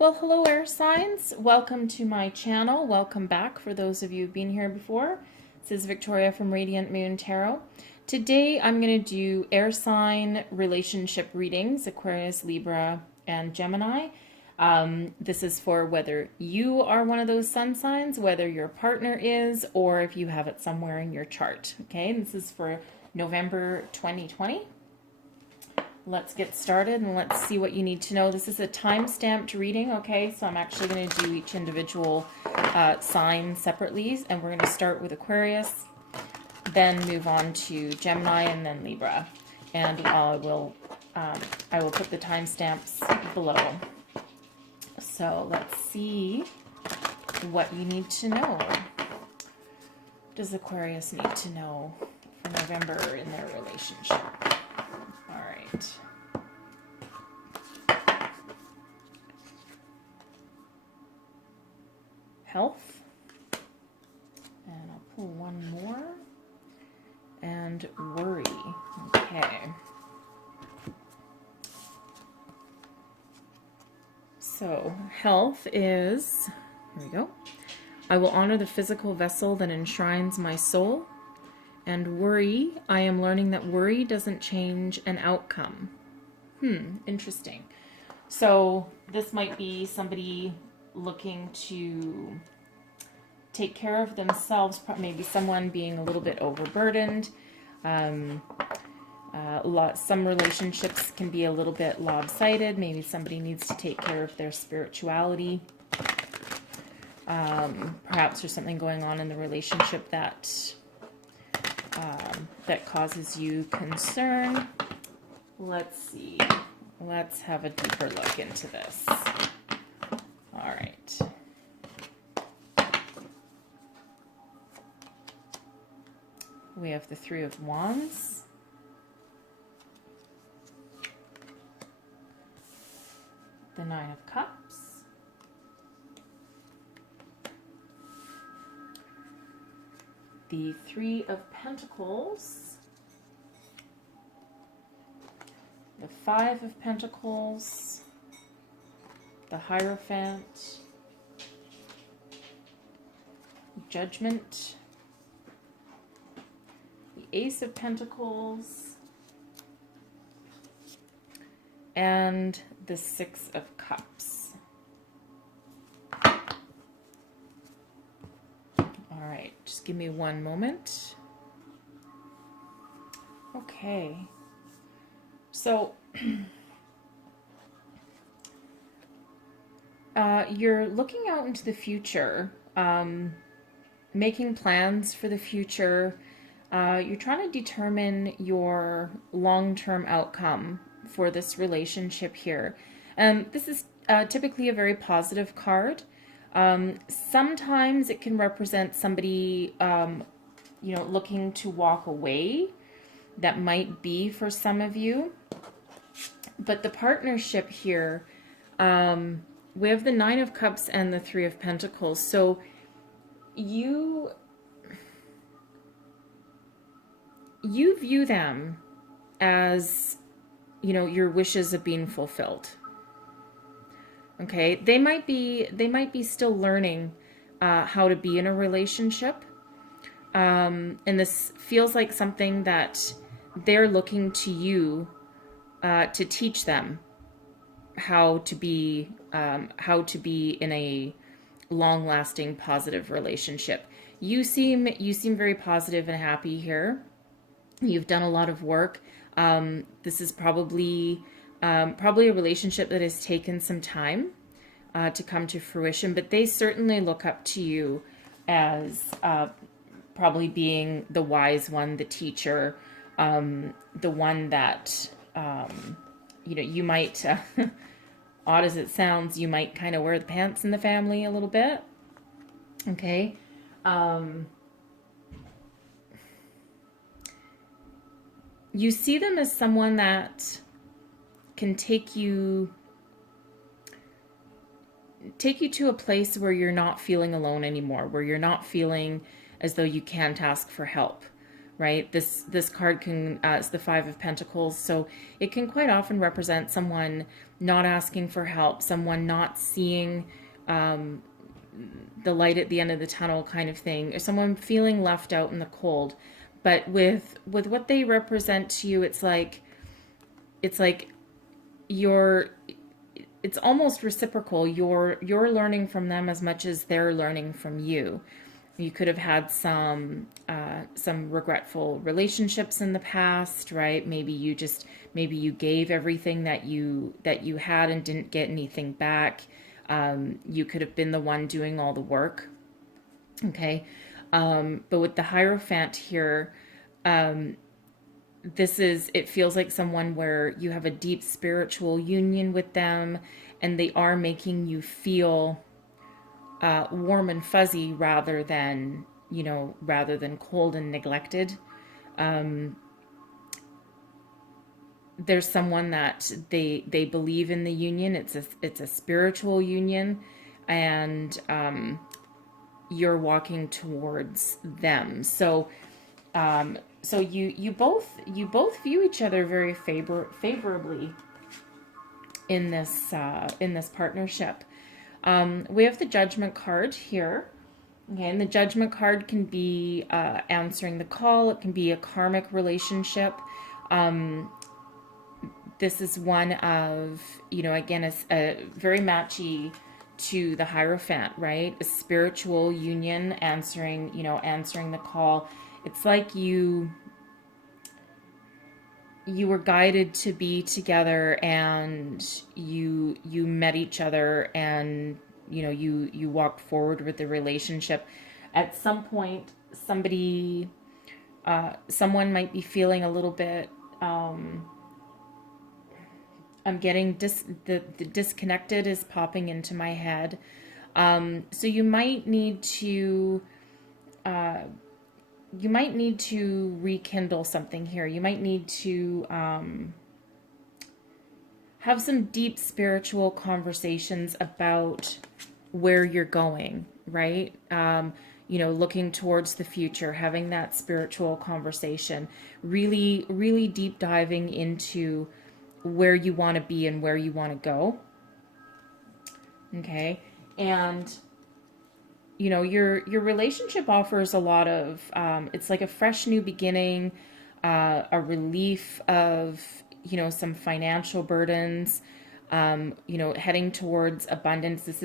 Well, hello air signs. Welcome to my channel. Welcome back for those of you who've been here before. This is Victoria from Radiant Moon Tarot. Today I'm going to do air sign relationship readings, Aquarius, Libra, and Gemini. This is for whether you are one of those sun signs, whether your partner is, or if you have it somewhere in your chart. Okay, and this is for November 2020. Let's get started and let's see what you need to know. This is a time-stamped reading, okay? So I'm actually going to do each individual sign separately, and we're going to start with Aquarius, then move on to Gemini, and then Libra. And I will put the timestamps below. So let's see what you need to know. What does Aquarius need to know for November in their relationship? Health, and I'll pull one more, and worry. Okay, so health is, here we go, I will honor the physical vessel that enshrines my soul. And worry, I am learning that worry doesn't change an outcome. Interesting. So this might be somebody looking to take care of themselves, maybe someone being a little bit overburdened. Some relationships can be a little bit lopsided. Maybe somebody needs to take care of their spirituality. Perhaps there's something going on in the relationship that causes you concern. Let's see. Let's have a deeper look into this. All right. We have the Three of Wands. The Nine of Cups. The Three of Pentacles. The Five of Pentacles. The Hierophant. Judgment. The Ace of Pentacles. And the Six of Cups. All right, just give me one moment. Okay. So, you're looking out into the future, making plans for the future. You're trying to determine your long-term outcome for this relationship here. This is typically a very positive card. Sometimes it can represent somebody, looking to walk away. That might be for some of you. But the partnership here, we have the Nine of Cups and the Three of Pentacles. So you view them as, your wishes have been fulfilled. Okay, they might be still learning how to be in a relationship. And this feels like something that they're looking to you to teach them how to be in a long-lasting positive relationship. You seem very positive and happy here. You've done a lot of work. This is probably a relationship that has taken some time to come to fruition, but they certainly look up to you as probably being the wise one, the teacher, the one that, you might, odd as it sounds, you might kind of wear the pants in the family a little bit. Okay. You see them as someone that can take you to a place where you're not feeling alone anymore, where you're not feeling as though you can't ask for help, right? This card can it's the Five of Pentacles, so it can quite often represent someone not asking for help, someone not seeing the light at the end of the tunnel kind of thing, or someone feeling left out in the cold. But with what they represent to you, it's like you're it's almost reciprocal. You're learning from them as much as they're learning from you. You could have had some regretful relationships in the past, right? Maybe you gave everything that you had and didn't get anything back. You could have been the one doing all the work. Okay. But with the Hierophant here, it feels like someone where you have a deep spiritual union with them, and they are making you feel warm and fuzzy rather than cold and neglected. There's someone that they believe in the union. It's a spiritual union, and you're walking towards them. So you both view each other very favorably in this partnership. We have the Judgment card here. Okay, and the Judgment card can be answering the call. It can be a karmic relationship. This is one of, again, a very matchy to the Hierophant, right? A spiritual union, answering the call. It's like you were guided to be together, and you met each other, and you walked forward with the relationship. At some point, someone might be feeling a little bit I'm getting the disconnected is popping into my head. So you might need to rekindle something here. You might need to have some deep spiritual conversations about where you're going, right? Looking towards the future, having that spiritual conversation, really, really deep diving into where you want to be and where you want to go. Okay. And your relationship offers a lot of it's like a fresh new beginning, a relief of some financial burdens, heading towards abundance. This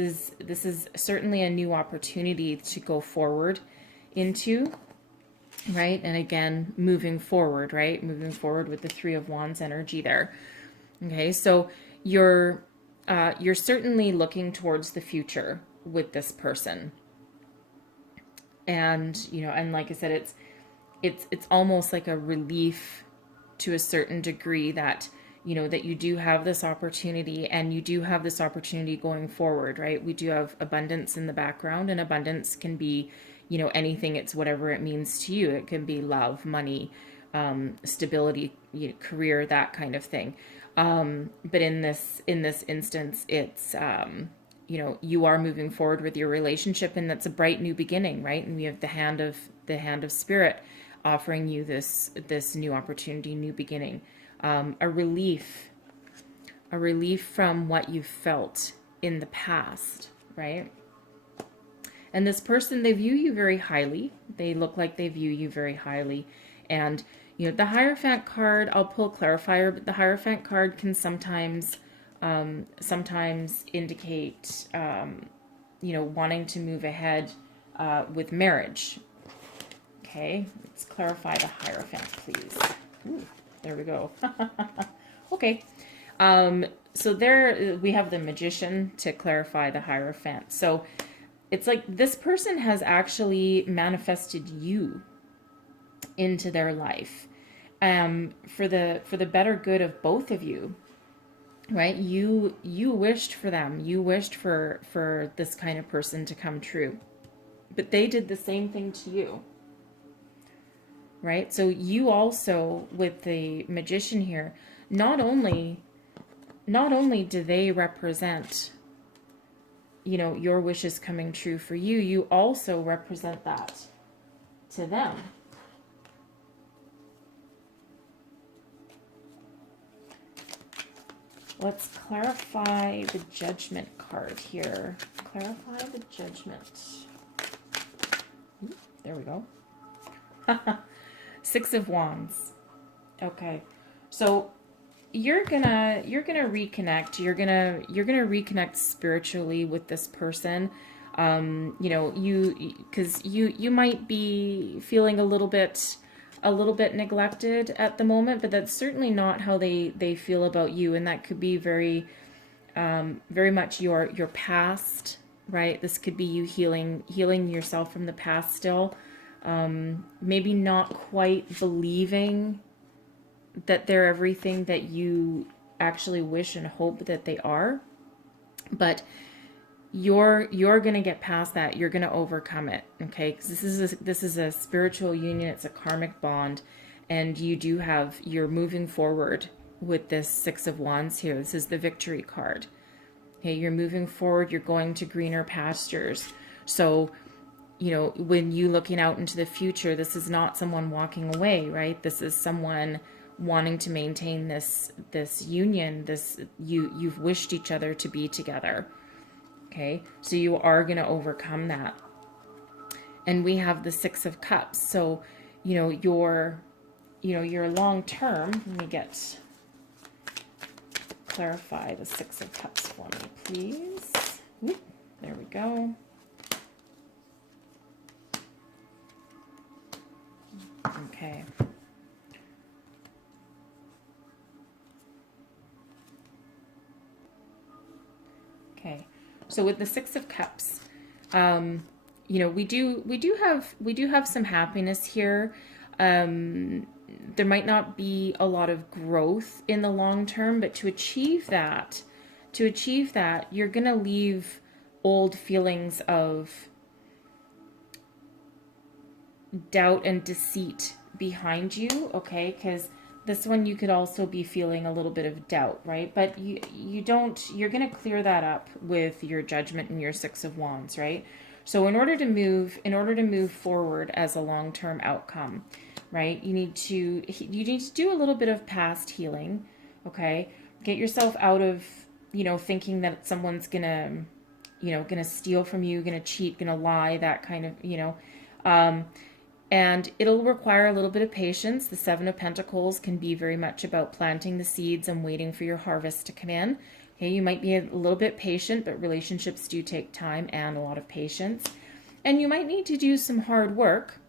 is certainly a new opportunity to go forward into, right? And again, moving forward, right? Moving forward with the Three of Wands energy there. Okay, so you're certainly looking towards the future with this person, and and like I said, it's almost like a relief to a certain degree that that you do have this opportunity, and you do have this opportunity going forward, right? We do have abundance in the background, and abundance can be anything. It's whatever it means to you. It can be love, money, stability, career, that kind of thing. But in this instance, it's you are moving forward with your relationship, and that's a bright new beginning, right? And we have the hand of spirit offering you this new opportunity, new beginning, a relief from what you felt in the past, right? And this person, they view you very highly. They look like they view you very highly. And the Hierophant card, I'll pull a clarifier, but the Hierophant card can sometimes indicate, wanting to move ahead with marriage. Okay, let's clarify the Hierophant, please. Ooh, there we go. Okay, so there we have the Magician to clarify the Hierophant. So it's like this person has actually manifested you into their life, for the better good of both of you, right? You wished for them. You wished for this kind of person to come true, but they did the same thing to you, right? So you also, with the Magician here, not only do they represent your wishes coming true for you, you also represent that to them. Let's clarify the Judgment card here. Clarify the Judgment. Ooh, there we go. Six of Wands. Okay. So you're gonna reconnect. You're gonna reconnect spiritually with this person. You know, because you might be feeling a little bit neglected at the moment, but that's certainly not how they feel about you, and that could be very much your past, right? This could be you healing yourself from the past still. Maybe not quite believing that they're everything that you actually wish and hope that they are, but you're going to get past that. You're going to overcome it, okay? Because this is a spiritual union. It's a karmic bond, and you're moving forward with this Six of Wands here. This is the Victory card. Okay, you're moving forward. You're going to greener pastures. So, you know, when you looking out into the future, this is not someone walking away, right? This is someone wanting to maintain this union. You've wished each other to be together. Okay, so you are going to overcome that. And we have the Six of Cups. So, you know, your long term, let me clarify the Six of Cups for me, please. Oop, there we go. Okay. Okay. So with the Six of Cups, you know, we do have some happiness here. There might not be a lot of growth in the long term, but to achieve that, you're gonna leave old feelings of doubt and deceit behind you, okay? Because this one you could also be feeling a little bit of doubt, right? But you're going to clear that up with your Judgment and your Six of Wands, right? So in order to move forward as a long-term outcome, right? You need to do a little bit of past healing, okay? Get yourself out of, you know, thinking that someone's going to steal from you, going to cheat, going to lie, that kind of, you know, and it'll require a little bit of patience. The Seven of Pentacles can be very much about planting the seeds and waiting for your harvest to come in. Okay, you might be a little bit patient, but relationships do take time and a lot of patience. And you might need to do some hard work.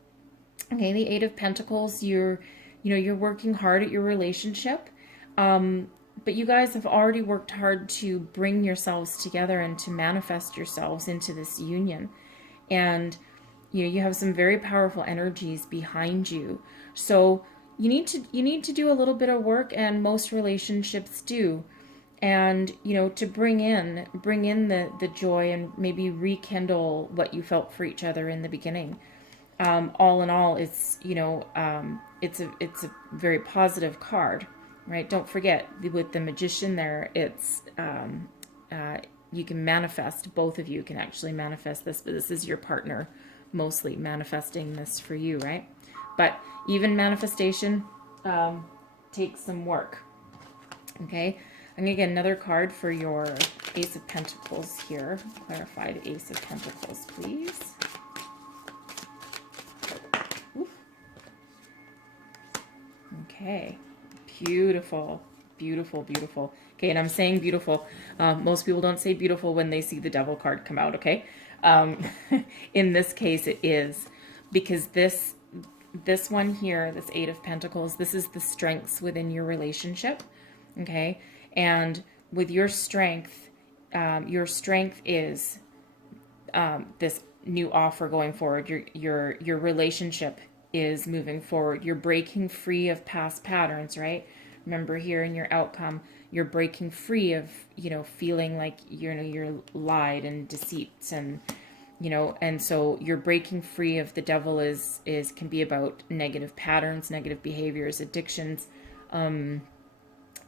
Okay, the Eight of Pentacles, you're working hard at your relationship. But you guys have already worked hard to bring yourselves together and to manifest yourselves into this union. And you have some very powerful energies behind you. So you need to do a little bit of work, and most relationships do. And, you know, to bring in the joy and maybe rekindle what you felt for each other in the beginning. All in all, it's, you know, it's a very positive card, right? Don't forget, with the Magician there, it's you can manifest, both of you can actually manifest this, but this is your partner mostly manifesting this for you, right? But even manifestation takes some work. Okay, I'm gonna get another card for your Ace of Pentacles here. Clarify the Ace of Pentacles, please. Oof. Okay, beautiful, beautiful, beautiful. Okay, and I'm saying beautiful. Most people don't say beautiful when they see the Devil card come out, okay? In this case, it is, because this one here, this Eight of Pentacles, this is the strengths within your relationship, okay? And with your strength is this new offer going forward. Your relationship is moving forward. You're breaking free of past patterns, right? Remember, here in your outcome, you're breaking free of, you know, feeling like you're lied and deceits, and, you know, and so you're breaking free of the Devil can be about negative patterns, negative behaviors, addictions, you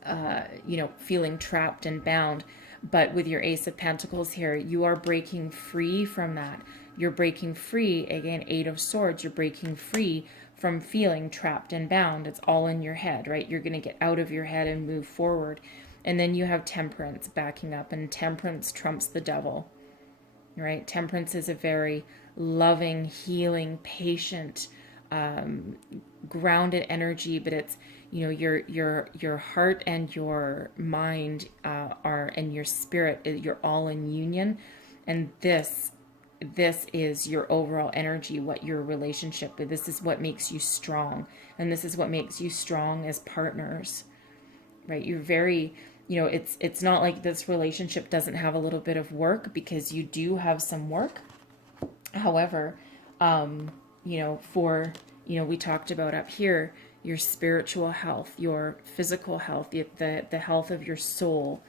know, feeling trapped and bound. But with your Ace of Pentacles here, you are breaking free from that. You're breaking free, again, Eight of Swords, you're breaking free from feeling trapped and bound. It's all in your head, right? You're going to get out of your head and move forward. And then you have Temperance backing up, and Temperance trumps the Devil, right? Temperance is a very loving, healing, patient, grounded energy, but it's, you know, your heart and your mind are, and your spirit, you're all in union, and this is your overall energy, what your relationship with, this is what makes you strong, and this is what makes you strong as partners, right? You're very, you know, it's not like this relationship doesn't have a little bit of work, because you do have some work. However, you know, for, you know, we talked about up here, your spiritual health, your physical health, the health of your soul,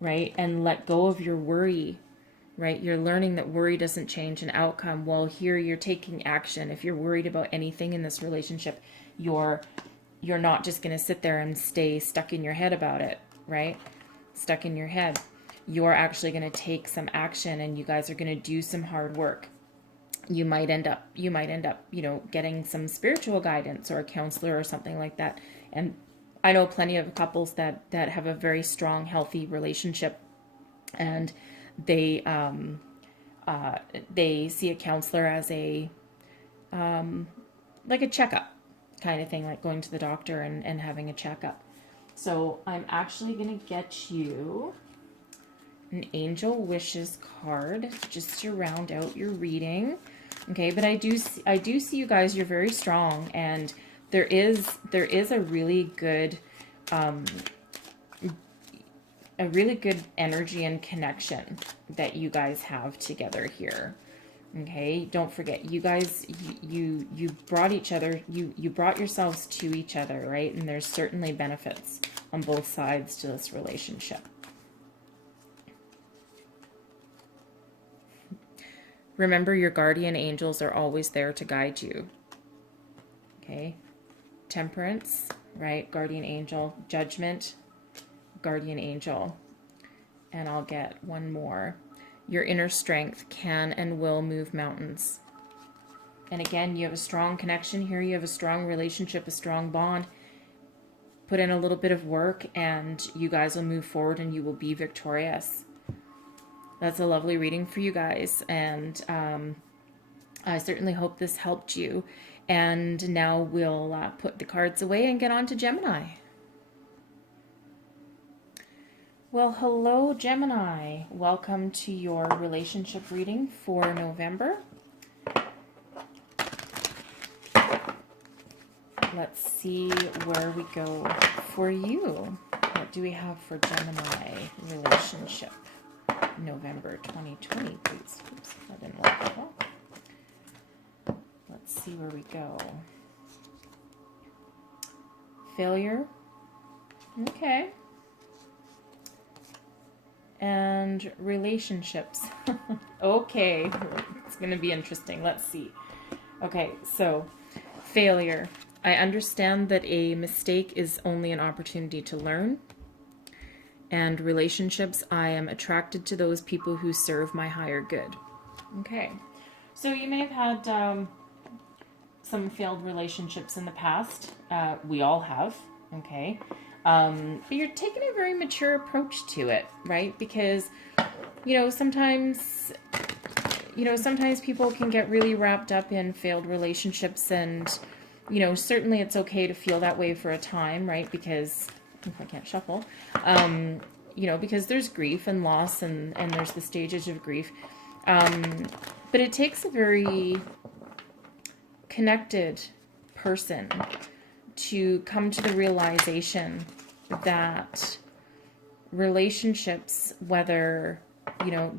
right? And let go of your worry, right? You're learning that worry doesn't change an outcome. Well, here you're taking action. If you're worried about anything in this relationship, you're not just going to sit there and stay stuck in your head about it, right? Stuck in your head. You're actually going to take some action, and you guys are going to do some hard work. You might end up, you know, getting some spiritual guidance or a counselor or something like that. And I know plenty of couples that have a very strong, healthy relationship, and they see a counselor as a like a checkup kind of thing, like going to the doctor and having a checkup. So I'm actually going to get you an Angel Wishes card just to round out your reading. Okay, but I do see you guys, you're very strong, and there is a really good energy and connection that you guys have together here. Okay, don't forget, you guys, you brought each other, you brought yourselves to each other, right? And there's certainly benefits on both sides to this relationship. Remember, your guardian angels are always there to guide you. Okay, Temperance, right? Guardian angel. Judgment, guardian angel. And I'll get one more. Your inner strength can and will move mountains. And again, you have a strong connection here. You have a strong relationship, a strong bond. Put in a little bit of work, and you guys will move forward, and you will be victorious. That's a lovely reading for you guys, and I certainly hope this helped you. And now we'll put the cards away and get on to Gemini. Well, hello, Gemini. Welcome to your relationship reading for November. Let's see where we go for you. What do we have for Gemini relationship? November 2020, please. Oops, that didn't work at all. Let's see where we go. Failure. Okay. And relationships. Okay, it's going to be interesting. Let's see. Okay, so failure. I understand that a mistake is only an opportunity to learn. And relationships, I am attracted to those people who serve my higher good. Okay, so you may have had some failed relationships in the past. We all have, okay? But you're taking a very mature approach to it, right? Because, sometimes people can get really wrapped up in failed relationships, and, certainly it's okay to feel that way for a time, right? Because if I can't shuffle, because there's grief and loss, and there's the stages of grief. But it takes a very connected person to come to the realization that relationships, whether,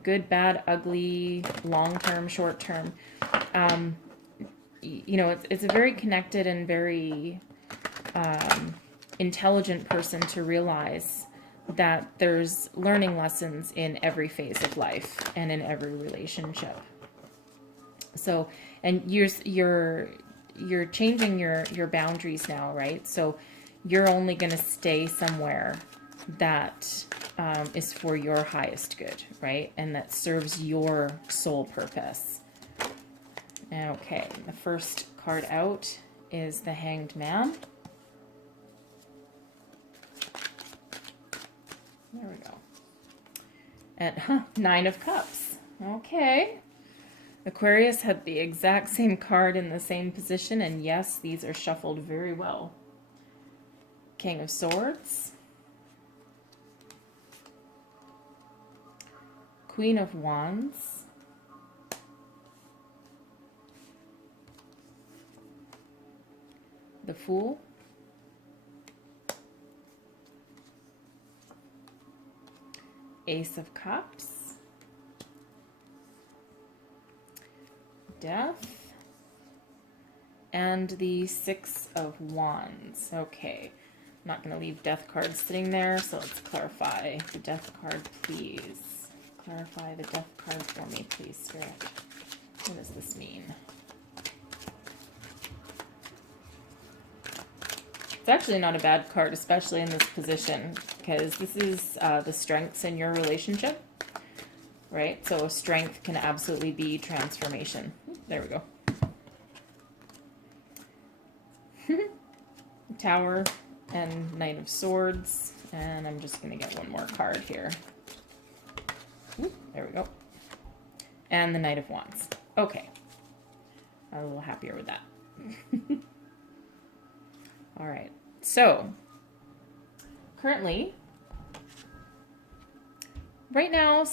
good, bad, ugly, long-term, short-term, it's a very connected and very intelligent person to realize that there's learning lessons in every phase of life and in every relationship. So, and you're changing your boundaries now, right? So you're only going to stay somewhere that is for your highest good, right? And that serves your soul purpose. Okay, the first card out is the Hanged Man. And Nine of Cups. Okay. Aquarius had the exact same card in the same position, and yes, these are shuffled very well. King of Swords. Queen of Wands. The Fool. Ace of Cups. Death. And the Six of Wands. Okay. I'm not going to leave Death cards sitting there, so let's clarify the Death card, please. Clarify the Death card for me, please, Spirit. What does this mean? It's actually not a bad card, especially in this position, because this is the strengths in your relationship, right? So strength can absolutely be transformation. There we go. Tower and Knight of Swords, and I'm just going to get one more card here. There we go. And the Knight of Wands. Okay. I'm a little happier with that. All right. So, currently, right now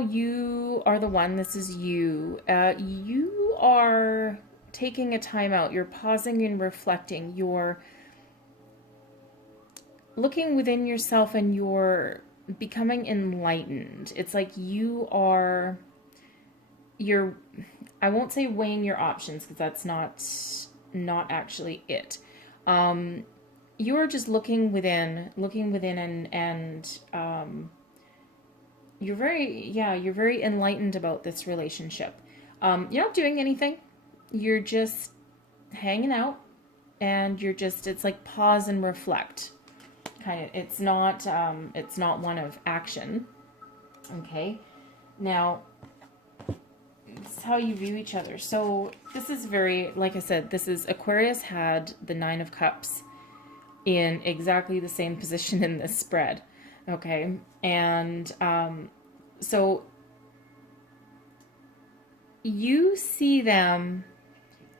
you are the one. This is you. You are taking a time out. You're pausing and reflecting. You're looking within yourself, and you're becoming enlightened. It's like you're I won't say weighing your options, because that's not actually it. You're just looking within, and you're very enlightened about this relationship. You're not doing anything. You're just hanging out, and it's like pause and reflect. Kind of, it's not one of action. Okay. Now, this is how you view each other. So this is very, like I said, this is Aquarius had the Nine of Cups in exactly the same position in this spread. Okay. And so you see them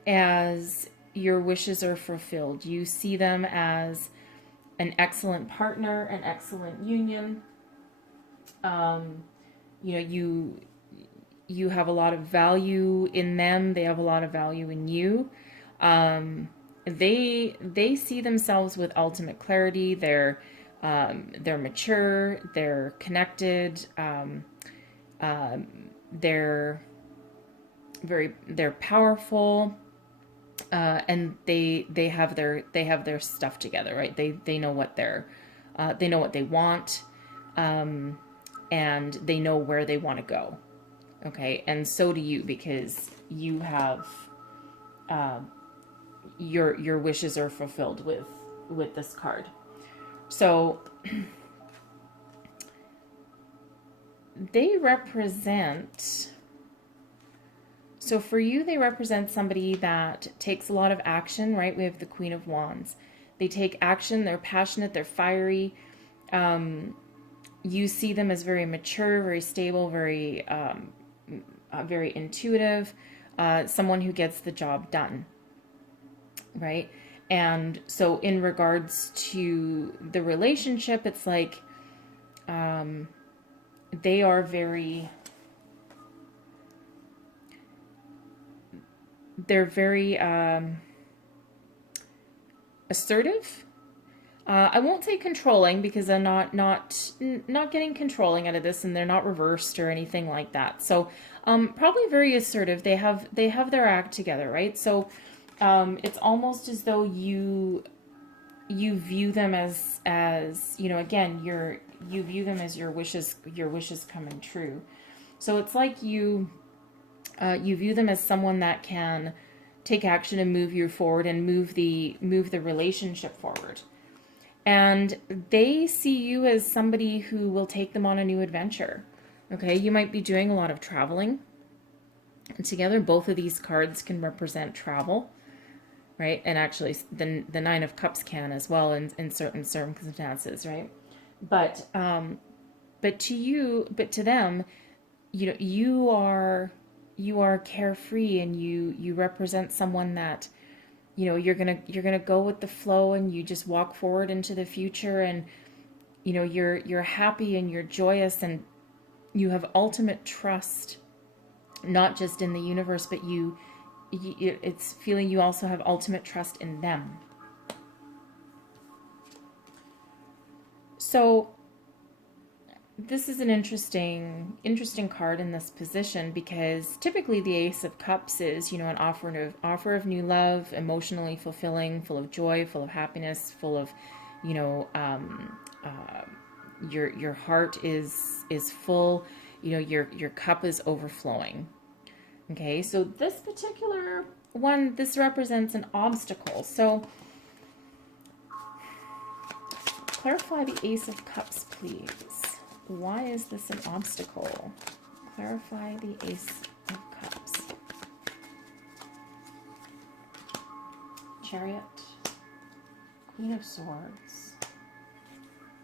as your wishes are fulfilled. You see them as an excellent partner, an excellent union. You have a lot of value in them. They have a lot of value in you. They see themselves with ultimate clarity. They're mature. They're connected. They're powerful. And they have their stuff together, right? They know what they know what they want, and they know where they want to go. Okay, and so do you, because you have your wishes are fulfilled with this card. So they represent. So for you, they represent somebody that takes a lot of action, right? We have the Queen of Wands. They take action. They're passionate. They're fiery. You see them as very mature, very stable, very intuitive. Someone who gets the job done, right? And so in regards to the relationship, it's like they are very... They're very assertive. I won't say controlling, because I'm not getting controlling out of this, and they're not reversed or anything like that. So probably very assertive. They have their act together, right? So it's almost as though you view them as again, you view them as your wishes coming true. So it's like you view them as someone that can take action and move you forward and move the relationship forward. And they see you as somebody who will take them on a new adventure. Okay, you might be doing a lot of traveling together. Both of these cards can represent travel, right? And actually the Nine of Cups can as well in certain circumstances, right? But But to them, you are carefree, and you represent someone that, you're gonna go with the flow, and you just walk forward into the future, and you're happy and you're joyous, and you have ultimate trust, not just in the universe, but it's feeling you also have ultimate trust in them. So this is an interesting card in this position, because typically the Ace of Cups is, an offer of new love, emotionally fulfilling, full of joy, full of happiness, full of, your heart is full, your cup is overflowing. Okay, so this particular one, this represents an obstacle. So clarify the Ace of Cups, please. Why is this an obstacle? Clarify the Ace of Cups. Chariot. Queen of Swords.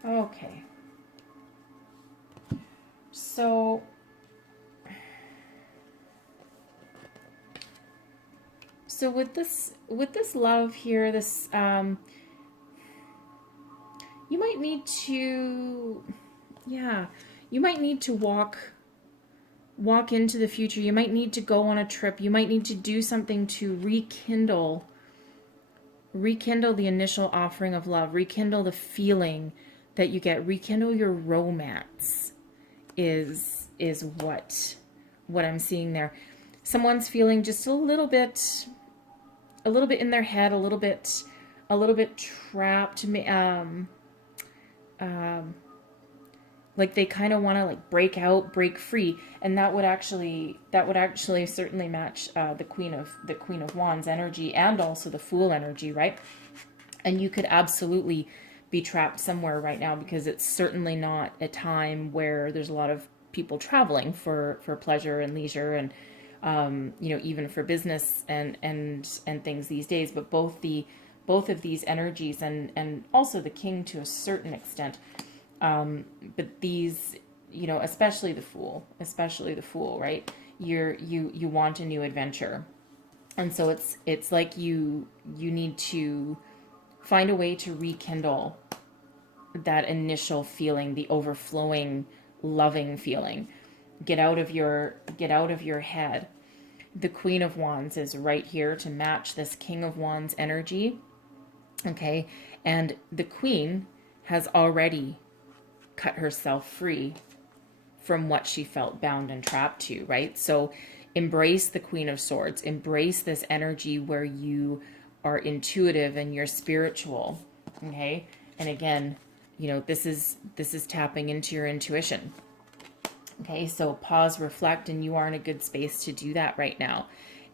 Okay. So with this love here, this you might need to, you might need to walk into the future. You might need to go on a trip. You might need to do something to rekindle the initial offering of love, rekindle the feeling that you get, rekindle your romance is what I'm seeing there. Someone's feeling just a little bit in their head, a little bit trapped, like they kind of want to break free, and that would actually certainly match the Queen of Wands energy, and also the Fool energy, right? And you could absolutely be trapped somewhere right now, because it's certainly not a time where there's a lot of people traveling for pleasure and leisure, and even for business and things these days. But both of these energies, and also the King to a certain extent, but these, especially the Fool, right? You want a new adventure, and so it's like you need to find a way to rekindle that initial feeling, the overflowing, loving feeling. Get out of your head. The Queen of Wands is right here to match this King of Wands energy. Okay, and the Queen has already cut herself free from what she felt bound and trapped to, right? So embrace the Queen of Swords, embrace this energy where you are intuitive and you're spiritual. Okay, and again, this is tapping into your intuition. Okay, so pause, reflect, and you are in a good space to do that right now,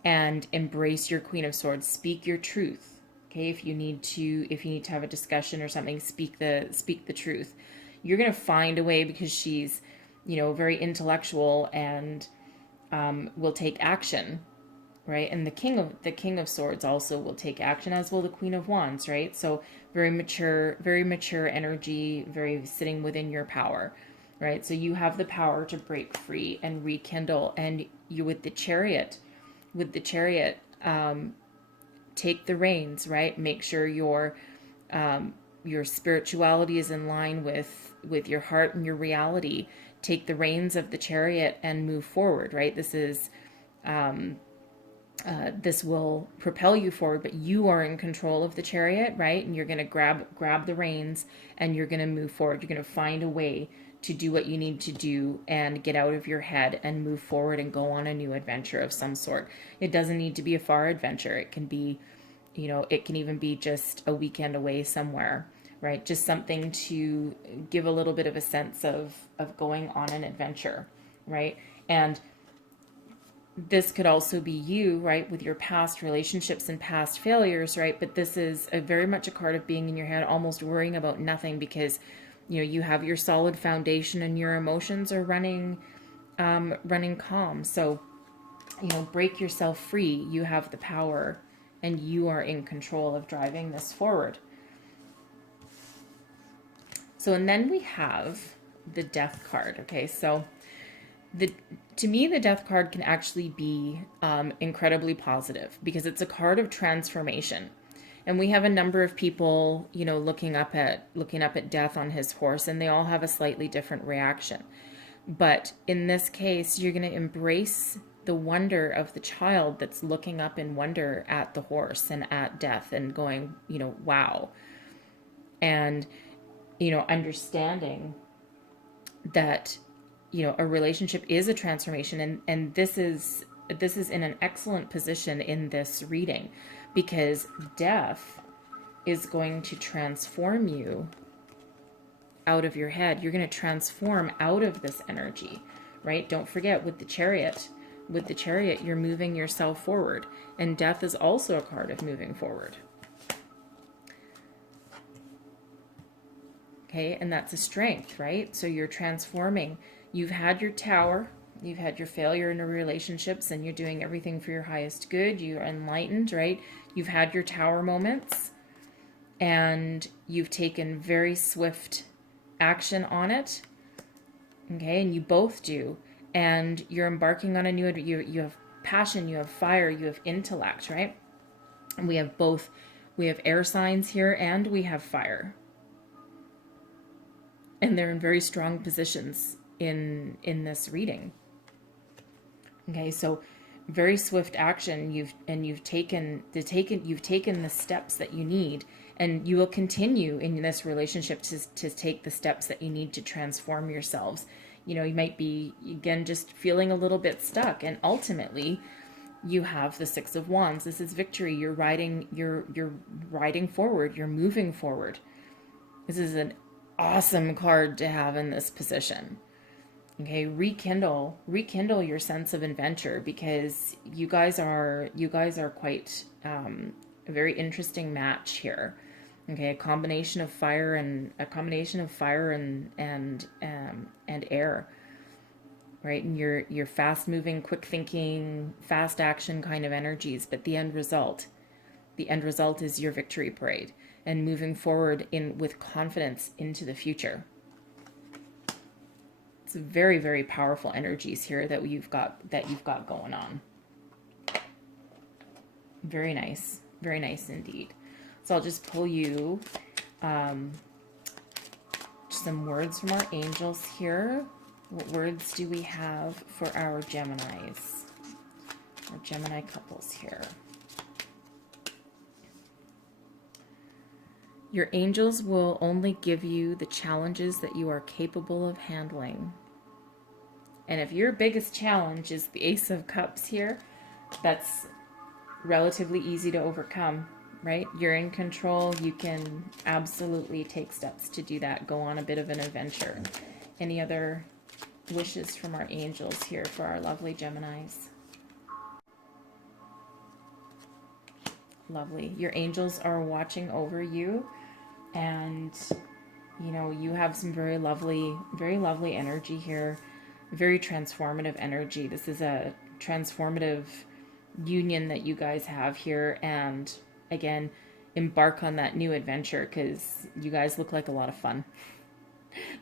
and embrace your Queen of Swords. Speak your truth. Okay, if you need to have a discussion or something, speak the truth. You're gonna find a way, because she's, very intellectual, and will take action, right? And the King of Swords also will take action, as will the Queen of Wands, right? So very mature energy, very sitting within your power, right? So you have the power to break free and rekindle. And you, with the Chariot, take the reins, right? Make sure your spirituality is in line with your heart and your reality. Take the reins of the Chariot and move forward, right? This will propel you forward, but you are in control of the Chariot, right? And you're going to grab the reins, and you're going to move forward. You're going to find a way to do what you need to do, and get out of your head and move forward and go on a new adventure of some sort. It doesn't need to be a far adventure. It can be, it can even be just a weekend away somewhere, right? Just something to give a little bit of a sense of going on an adventure, right? And this could also be you, right, with your past relationships and past failures, right? But this is very much a card of being in your head, almost worrying about nothing, because you have your solid foundation, and your emotions are running calm. So break yourself free. You have the power, and you are in control of driving this forward. So, and then we have the Death card. Okay, so to me, the Death card can actually be incredibly positive because it's a card of transformation. And we have a number of people, you know, looking up at Death on his horse, and they all have a slightly different reaction. But in this case, you're going to embrace the wonder of the child that's looking up in wonder at the horse and at Death and going, you know, wow. And, you know, understanding that, you know, a relationship is a transformation. And this is in an excellent position in this reading because Death is going to transform you out of your head. You're going to transform out of this energy, right? Don't forget with the Chariot, you're moving yourself forward, and Death is also a card of moving forward. Okay, and that's a strength, right? So you're transforming. You've had your Tower, you've had your failure in the relationships, and you're doing everything for your highest good. You're enlightened, right? You've had your Tower moments, and you've taken very swift action on it. Okay, and you both do. And you're embarking on a new, you have passion, you have fire, you have intellect, right? And we have both, we have air signs here and we have fire. And they're in very strong positions in this reading. Okay, so very swift action. You've taken the steps that you need, and you will continue in this relationship to take the steps that you need to transform yourselves. You know, you might be, again, just feeling a little bit stuck, and ultimately you have the Six of Wands. This is victory. You're riding forward. You're moving forward. This is an awesome card to have in this position. Okay, rekindle your sense of adventure because you guys are quite a very interesting match here. Okay, a combination of fire and air, right? And you're fast moving, quick thinking, fast action kind of energies, but the end result is your victory parade and moving forward with confidence into the future. It's very, very powerful energies here that you've got going on. Very nice indeed. So I'll just pull you some words from our angels here. What words do we have for our Geminis? Our Gemini couples here. Your angels will only give you the challenges that you are capable of handling. And if your biggest challenge is the Ace of Cups here, that's relatively easy to overcome, right? You're in control. You can absolutely take steps to do that. Go on a bit of an adventure. Any other wishes from our angels here for our lovely Geminis? Lovely. Your angels are watching over you, and you know, you have some very lovely energy here. Very transformative energy. This is a transformative union that you guys have here, and again, embark on that new adventure because you guys look like a lot of fun.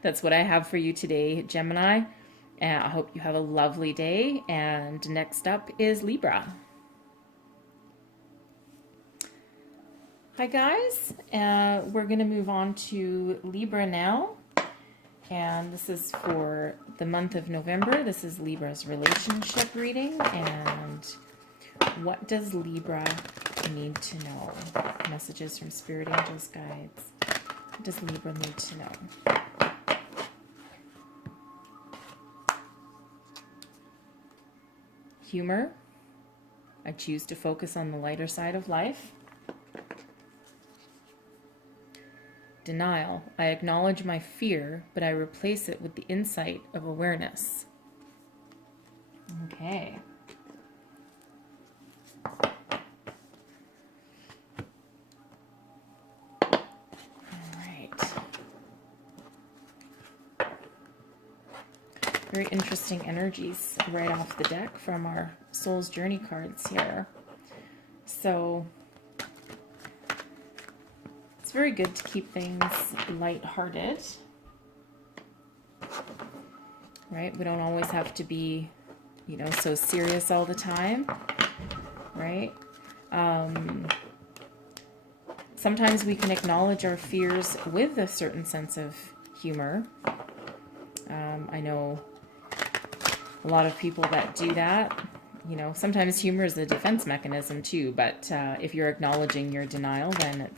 That's what I have for you today, Gemini, and I hope you have a lovely day. And next up is Libra. Hi guys, we're going to move on to Libra now, and this is for the month of November. This is Libra's relationship reading, and what does Libra need to know? Messages from Spirit Angels, Guides. What does Libra need to know? Humor. I choose to focus on the lighter side of life. Denial. I acknowledge my fear, but I replace it with the insight of awareness. Okay. Very interesting energies right off the deck from our Soul's Journey cards here. So it's very good to keep things lighthearted. right? We don't always have to be, you know, so serious all the time, right? Sometimes we can acknowledge our fears with a certain sense of humor. I know a lot of people that do that. You know, sometimes humor is a defense mechanism too, but if you're acknowledging your denial, then it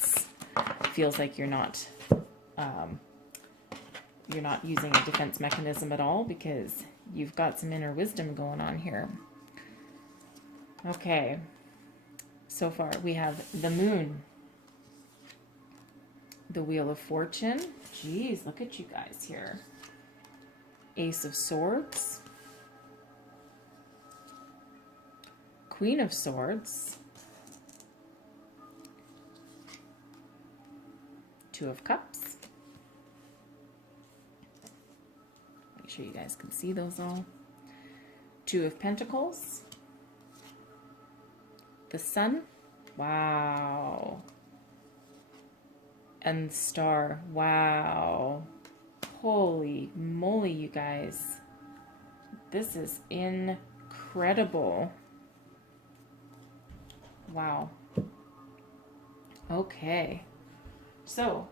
feels like you're not using a defense mechanism at all, because you've got some inner wisdom going on here. Okay, so far we have the moon, the wheel of fortune. Geez, look at you guys here. Ace of swords, Queen of swords, Two of cups. Make sure you guys can see those all. Two of pentacles, the sun, wow, and the star, wow. Holy moly, you guys, this is incredible. Wow. Okay, so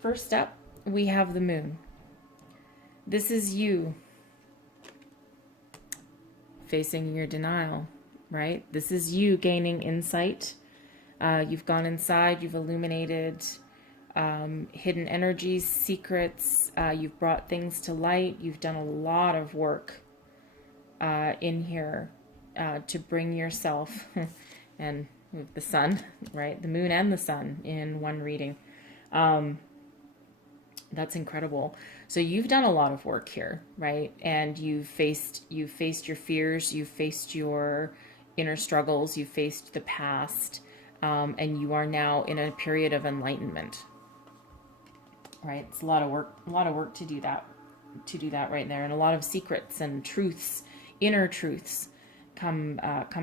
first up we have the moon. This is you facing your denial, right? This is you gaining insight. You've gone inside, you've illuminated hidden energies, secrets. You've brought things to light. You've done a lot of work in here to bring yourself, and with the sun, right? The moon and the sun in one reading. That's incredible. So you've done a lot of work here, right? And you've faced your fears, you've faced your inner struggles, you've faced the past, and you are now in a period of enlightenment. Right? It's a lot of work to do that right there, and a lot of secrets and truths, inner truths, come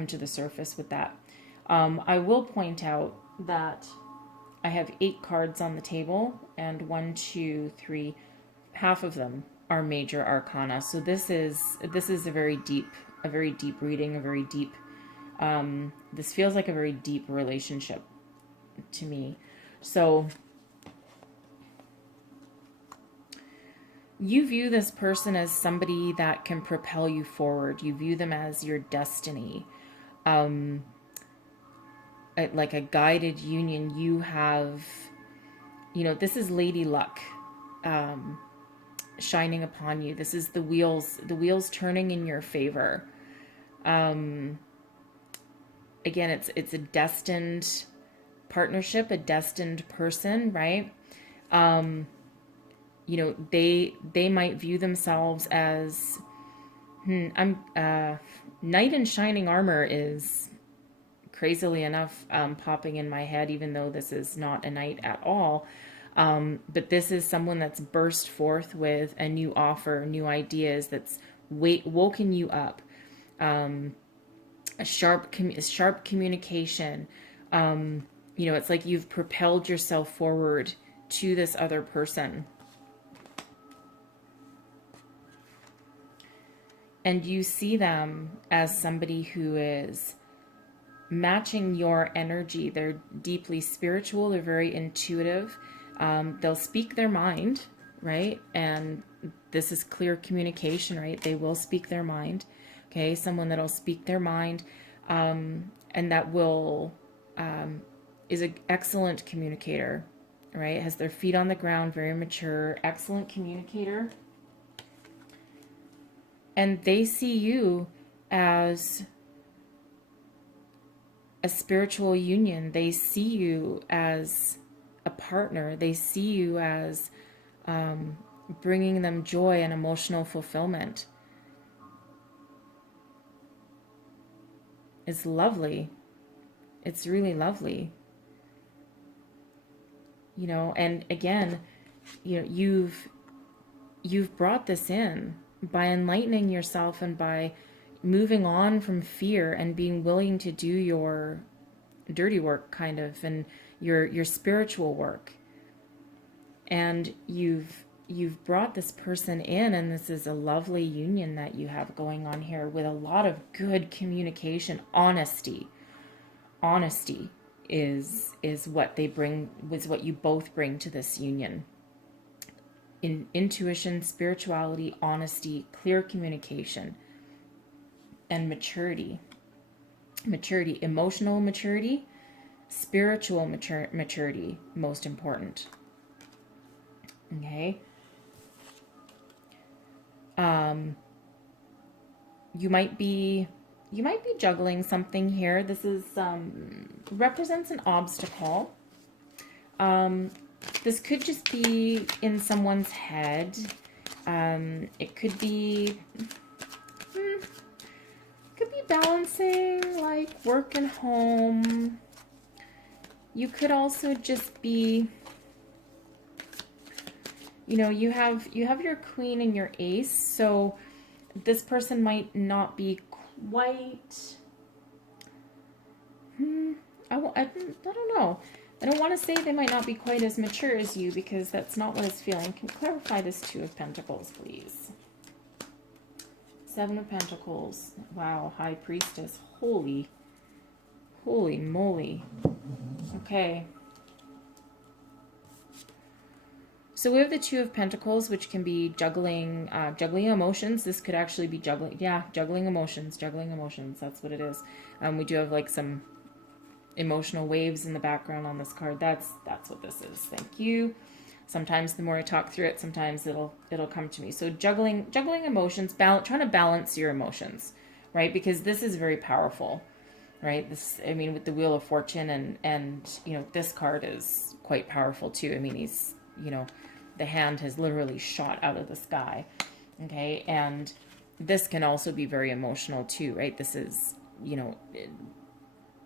to the surface with that. I will point out that I have 8 cards on the table, and 1, 2, 3, half of them are major arcana. So this is a very deep reading, a very deep. This feels like a very deep relationship to me. So you view this person as somebody that can propel you forward. You view them as your destiny. Like a guided union. You have, you know, this is Lady Luck shining upon you. This is the wheels turning in your favor. Again, it's a destined partnership, a destined person, right? You know, they might view themselves as knight in shining armor is crazily enough popping in my head, even though this is not a knight at all. But this is someone that's burst forth with a new offer, new ideas, that's woken you up. A sharp communication. You know, it's like you've propelled yourself forward to this other person. And you see them as somebody who is matching your energy. They're deeply spiritual. They're very intuitive. They'll speak their mind, right? And this is clear communication, right? They will speak their mind. Okay, someone that'll speak their mind, and that will is an excellent communicator, right? Has their feet on the ground, very mature, excellent communicator. And they see you as a spiritual union. They see you as a partner. They see you as bringing them joy and emotional fulfillment. It's lovely. It's really lovely. You know, and again, you know, you've brought this in by enlightening yourself and by moving on from fear and being willing to do your dirty work, kind of, and your spiritual work. And you've you've brought this person in, and this is a lovely union that you have going on here with a lot of good communication. Honesty is what they bring, was what you both bring to this union. Intuition, spirituality, honesty, clear communication, and maturity. Emotional maturity, spiritual maturity, most important. Okay. You might be juggling something here. This is represents an obstacle. This could just be in someone's head. It could be balancing like work and home. You could also just be, you have your queen and your ace, so this person might not be quite, I don't know. I don't want to say they might not be quite as mature as you, because that's not what it's feeling. Can you clarify this Two of Pentacles, please? Seven of Pentacles. Wow, High Priestess. Holy moly. Okay. So we have the Two of Pentacles, which can be juggling emotions. This could actually be juggling emotions. That's what it is. We do have like some emotional waves in the background on this card. That's what this is. Thank you. Sometimes the more I talk through it, sometimes it'll come to me. So juggling emotions, trying to balance your emotions, right? Because this is very powerful, right? With the Wheel of Fortune and this card is quite powerful too. I mean, he's, the hand has literally shot out of the sky. Okay. And this can also be very emotional too, right? This is,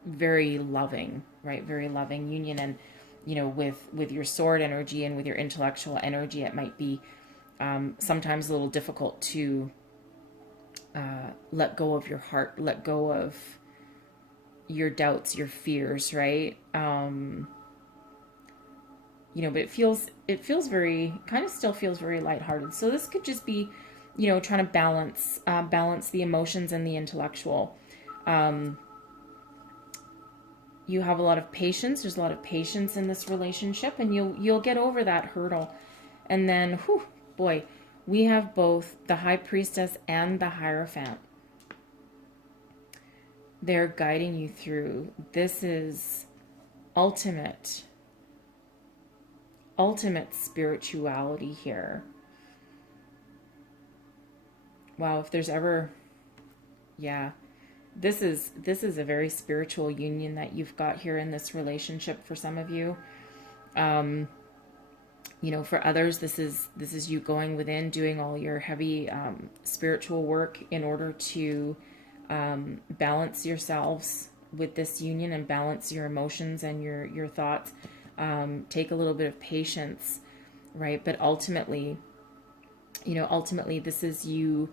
very loving, right? Very loving union. And, with your sword energy and with your intellectual energy, it might be sometimes a little difficult to let go of your heart, let go of your doubts, your fears, right? But it feels very, kind of still feels very lighthearted. So this could just be, trying to balance the emotions and the intellectual. You have a lot of patience. There's a lot of patience in this relationship, and you'll get over that hurdle. And then, whew, boy, we have both the High Priestess and the Hierophant. They're guiding you through. This is ultimate spirituality here. Wow, if there's ever, this is a very spiritual union that you've got here in this relationship for some of you. For others, this is you going within, doing all your heavy spiritual work in order to balance yourselves with this union and balance your emotions and your thoughts. Take a little bit of patience, right? But ultimately, this is you.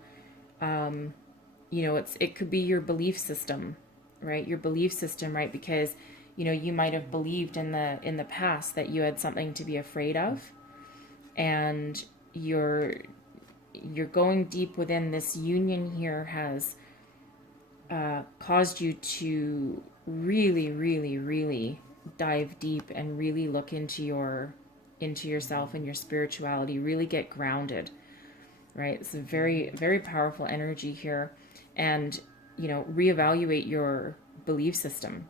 It could be your belief system, right? Your belief system, right? Because, you might have believed in the past that you had something to be afraid of, and you're going deep within. This union here has caused you to really, really, really dive deep and really look into yourself and your spirituality, really get grounded, right? It's a very, very powerful energy here. And, reevaluate your belief system.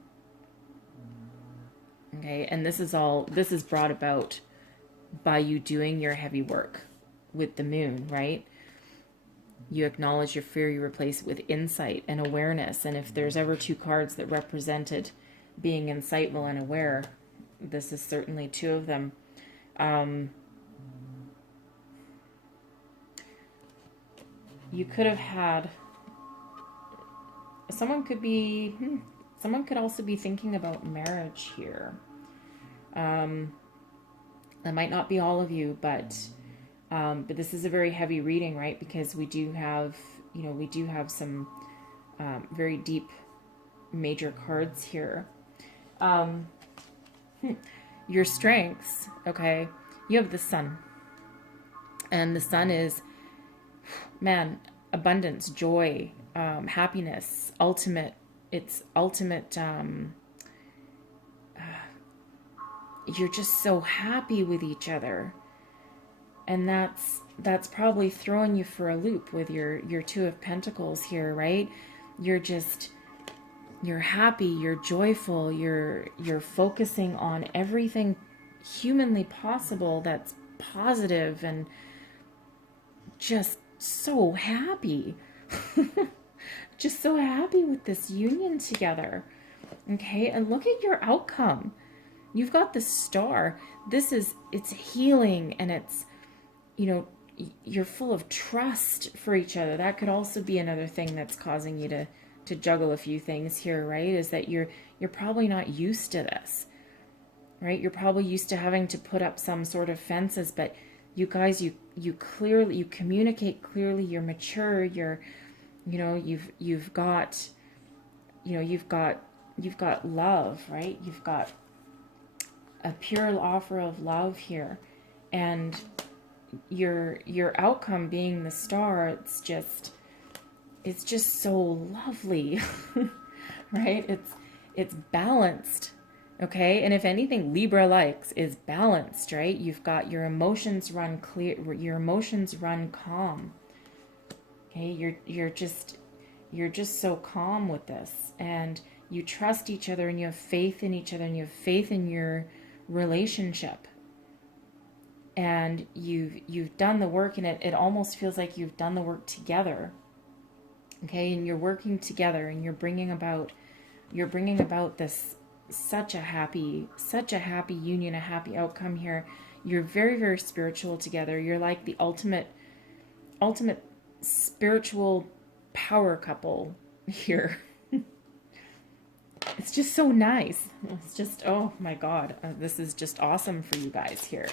Okay. And this is brought about by you doing your heavy work with the moon, right? You acknowledge your fear, you replace it with insight and awareness. And if there's ever two cards that represented being insightful and aware, this is certainly two of them. You could have had, someone could also be thinking about marriage here. That might not be all of you, but this is a very heavy reading, right? Because we do have some very deep major cards here. Your strengths, okay? You have the Sun. And the sun is, man, abundance, joy, happiness, ultimate. It's ultimate. You're just so happy with each other, and that's probably throwing you for a loop with your Two of Pentacles here, right? You're happy, you're joyful, you're focusing on everything humanly possible that's positive, and just so happy. Just so happy with this union together. Okay, and look at your outcome. You've got the Star. It's healing, and it's, you're full of trust for each other. That could also be another thing that's causing you to juggle a few things here, right? Is that you're probably not used to this, right? You're probably used to having to put up some sort of fences, but you guys, you clearly, you communicate clearly, you're mature, you've got love, right? You've got a pure offer of love here, and your outcome being the Star, it's just so lovely. Right? It's balanced. Okay, and if anything Libra likes is balanced, right? You've got your emotions run clear, your emotions run calm. Okay, you're just so calm with this, and you trust each other, and you have faith in each other, and you have faith in your relationship, and you've done the work, and it almost feels like you've done the work together. Okay, and you're working together, and you're bringing about this such a happy union, a happy outcome here. You're very, very spiritual together. You're like the ultimate spiritual power couple here. It's just so nice. It's just, oh my God, this is just awesome for you guys here.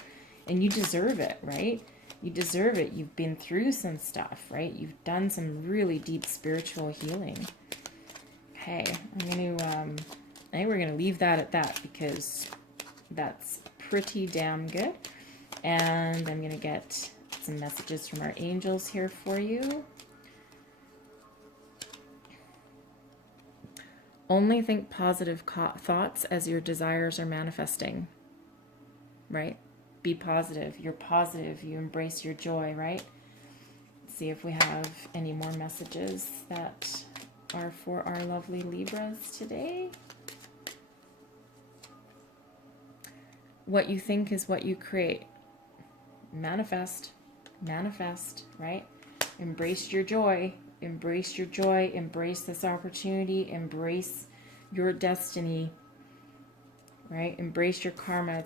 And you deserve it, right? You deserve it. You've been through some stuff, right? You've done some really deep spiritual healing. Okay, I think we're going to leave that at that, because that's pretty damn good. And I'm going to get some messages from our angels here for you. Only think positive thoughts as your desires are manifesting, right? Be positive. You're positive. You embrace your joy, right? Let's see if we have any more messages that are for our lovely Libras today. What you think is what you create. Manifest, right? Embrace your joy. Embrace your joy. Embrace this opportunity. Embrace your destiny, right? Embrace your karma.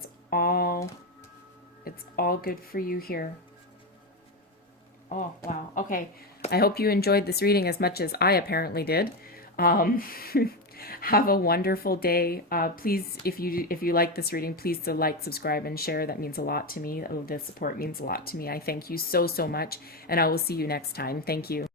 It's all good for you here. Oh, wow. Okay. I hope you enjoyed this reading as much as I apparently did. Have a wonderful day. Please, if you like this reading, please to like, subscribe, and share. That means a lot to me. The support means a lot to me. I thank you so, so much. And I will see you next time. Thank you.